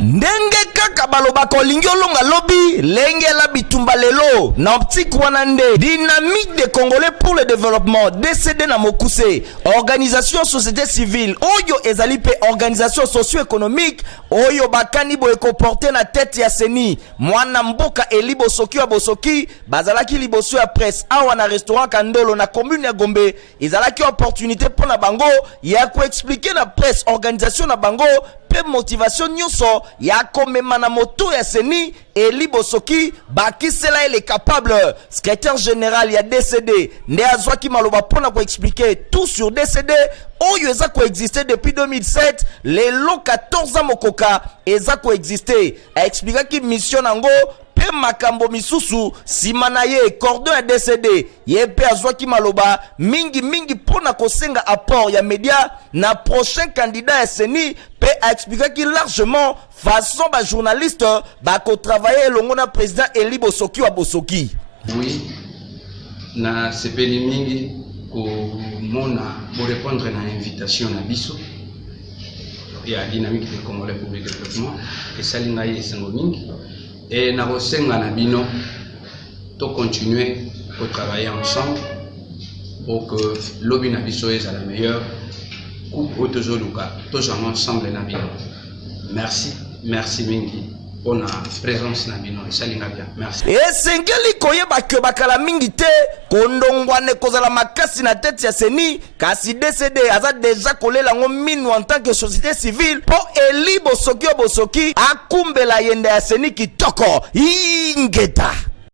ndenge kaka baloba kolingi olonga lobi lenge la bitumba lelo na optique wana nde dynamique des Congolais pour le développement DCD na mokuse organisation société civile oyo ezali pe organisation socio-économique oyo bakani boye comporter na tête ya seni mwana mboka Eli Bosoki wa Bosoki bazalaki liboso ya presse awa na restaurant Kandolo na commune ya Gombe ezalaki opportunité pour na bango ya ko expliquer na presse organisation na bango pe motivation nyonso ya komema na moto ya seni Eli Bosoki bakisela ele capable secrétaire général ya DCD nde azwaki maloba pona ko expliquer tout sur DCD oyo eza ko exister depuis 2007 lelo 14 ans mokoka eza ko exister a expliquer ki mission nango pe makambo misusu simana ye cordon ya DCD ye pe azwaki maloba mingi pona kosenga apport ya media na prochain candidat ya seni pe a expliqué qu'il largement façon ba journaliste ba ko travailler longo na président Eli Bosoki wa Bosoki. Oui, na sepeli mingi ko mona pour répondre na invitation na biso ya dynamique des Congolais pour le développement et salinga yesengo mingi et na rosenga na bino to continuer à travailler ensemble pour que lobby na biso est la meilleure coupe autozoluka tous ensemble na bino. Merci mingi pour la présence na bino et salinga bien. Merci. Et sengeli koyeba ke bakala mingi te kondongwane kozala makasi na tête ya seni kasi DCD aza déjà collé la mine en tant que société civile pour Eli Bosoki Bosoki akumbela yende ya seni kitoko ingeta.